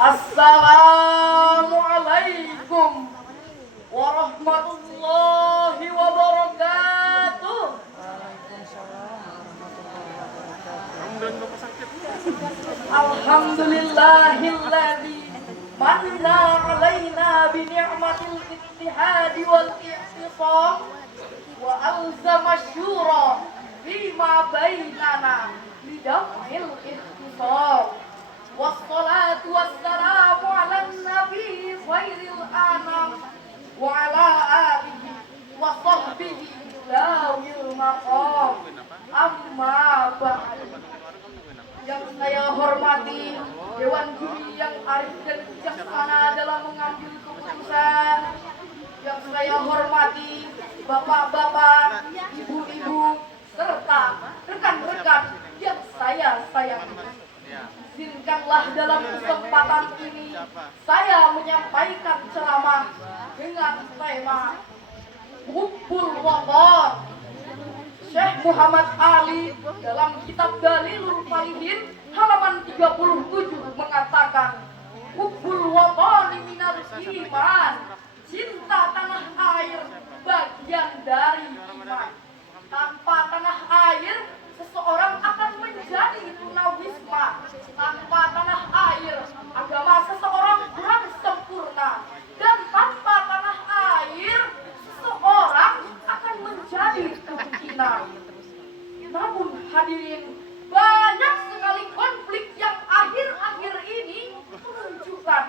Assalamualaikum warahmatullahi wabarakatuh. Alhamdulillahilladzi manna alaina bi ni'matil ittihadi wal i'tisam wa alzama syura fima bainana lidaf'il ikhtisar. Wassalatu wassalamu ala nabi khairil anam wa ala alihi wa sahbihi lawil maqam. Amma ba'd. Yang saya hormati Dewan Juri yang arif dan bijaksana dalam mengambil keputusan. Yang saya hormati bapak-bapak, ibu-ibu, serta rekan-rekan yang saya sayangi. Izinkanlah dalam kesempatan ini saya menyampaikan ceramah dengan tema Hubbul Watan. Syekh Muhammad Ali dalam kitab Dalilul Falihin halaman 37 mengatakan, Hubbul Watani minal iman. Cinta tanah air bagian dari iman. Tanpa tanah air seseorang akan menjadi tunawisma. Tanpa tanah air agama seseorang kurang sempurna. Dan tanpa tanah air seseorang akan menjadi kemungkinan. Namun hadirin, banyak sekali konflik yang akhir-akhir ini menunjukkan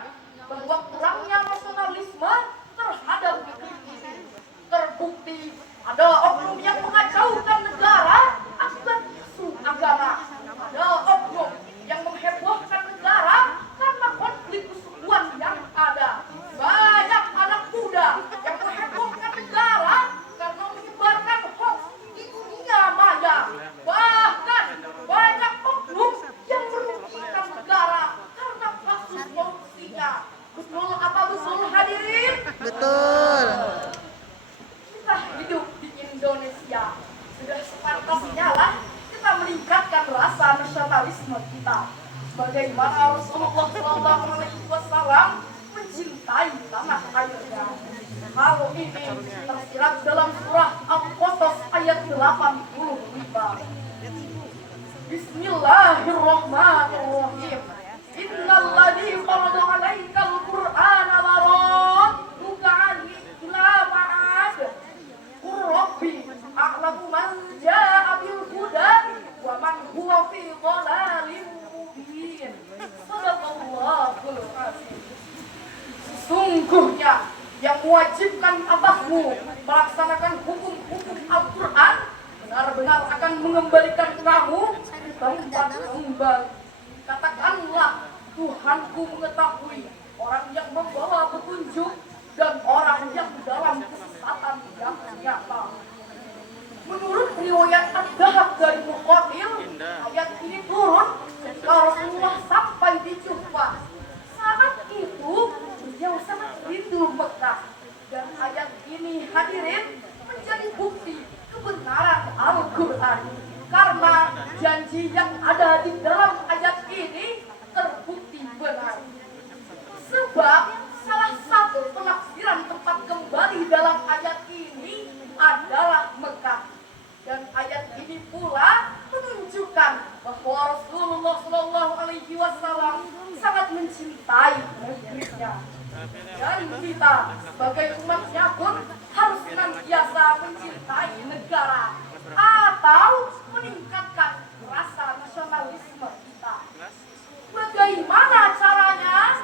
bahwa kurangnya nasionalisme terhadap negeri ini. Terbukti ada oknum yang mengacaukan negara akibat isu agama. Ada oknum yang menghebohkan negara karena konflik kesukuan yang ada. Banyak anak muda yang menghebohkan negara karena menyebarkan hoax di dunia maya. Bahkan banyak oknum yang merugikan negara karena kasus korupsinya. Betul apa betul hadirin? Betul. Kita hidup di Indonesia. Sudah sepantasnya lah kita meningkatkan rasa nasionalisme kita. Bagaimana Rasulullah SAW mencintai tanah airnya. Hal ini tersirat dalam surah Al-Qasas ayat 85. Bismillahirrahmanirrahim. Innal ladzi farada 'alaikal Qur'ana laradduka 'ila ma'ad. Qur rabbi a'lamu man jaa'a bil huda wa man huwa fi dhalalin mubin. Shadaqallahul 'azim. Sesungguhnya yang mewajibkan atasmu melaksanakan hukum-hukum Al-Quran benar-benar akan mengembalikan kamu ke tempat kembali. Katakanlah, Tuhanku mengetahui orang yang membawa petunjuk dan orang yang dalam kesesatan yang nyata. Menurut riwayat Ad-Dahab dari Muqatil, ayat ini turun ketika Rasulullah sampai di Jufah. Saat itu beliau sangat rindu Mekah, dan ayat ini hadirin menjadi bukti kebenaran Al-Quran, karena janji yang ada di dalam ayat ini terbukti benar. Sebab salah satu penafsiran tempat kembali dalam ayat ini adalah Mekah, dan ayat ini pula menunjukkan bahwa Rasulullah SAW sangat mencintai negerinya. Dan kita sebagai umatnya pun harus senantiasa mencintai negara atau meningkatkan rasa nasionalisme kita. Bagaimana caranya?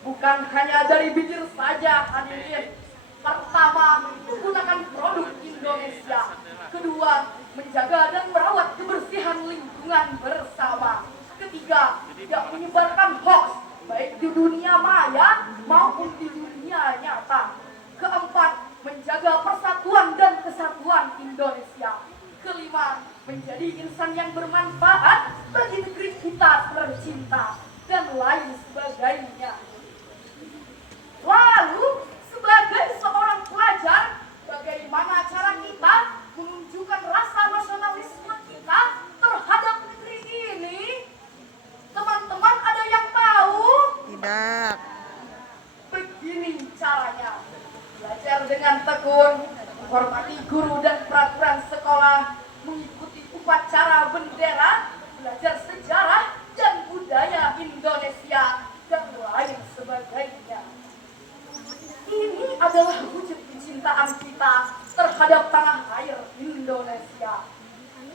Bukan hanya dari bibir saja hadirin. Pertama, menggunakan produk Indonesia. Kedua, menjaga dan merawat kebersihan lingkungan bersama. Ketiga, tidak menyebarkan hoax baik di dunia maya maupun di dunia nyata. Keempat, menjaga persatuan dan kesatuan Indonesia. Kelima, menjadi insan yang bermanfaat bagi negeri kita tercinta, dan lain sebagainya. Lalu, sebagai seorang pelajar, bagaimana cara kita menunjukkan rasa nasionalisme kita terhadap negeri ini? Teman-teman ada yang tahu? Tidak. bendera, belajar sejarah dan budaya Indonesia, dan lain sebagainya. Ini adalah wujud kecintaan kita terhadap tanah air Indonesia.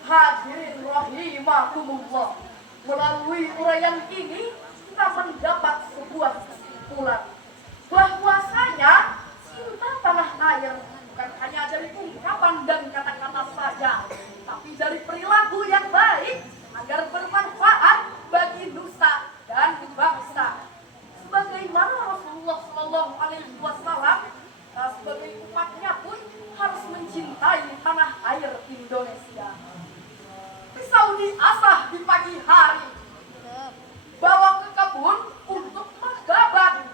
Hadirin rahimakumullah, melalui uraian ini kita mendapat sebuah kesimpulan bahwasanya cinta tanah air bukan hanya dari ungkapan dan kata-kata saja, tapi dari perilaku yang baik agar bermanfaat bagi nusa dan bangsa. Sebagaimana Rasulullah Shallallahu Alaihi Wasallam sebagai umatnya pun harus mencintai tanah air Indonesia. Pisau diasah di pagi hari, bawa ke kebun untuk menggabat.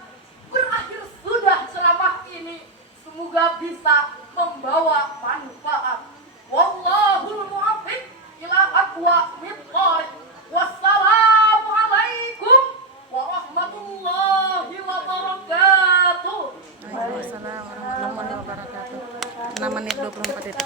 Berakhir sudah ceramah ini, semoga bisa membawa manfaat. Wallahul muwaffiq ila aqwamit thoriq. Wassalamualaikum warahmatullahi wabarakatuh. Waalaikumsalam warahmatullahi wabarakatuh. 6 menit 24 detik.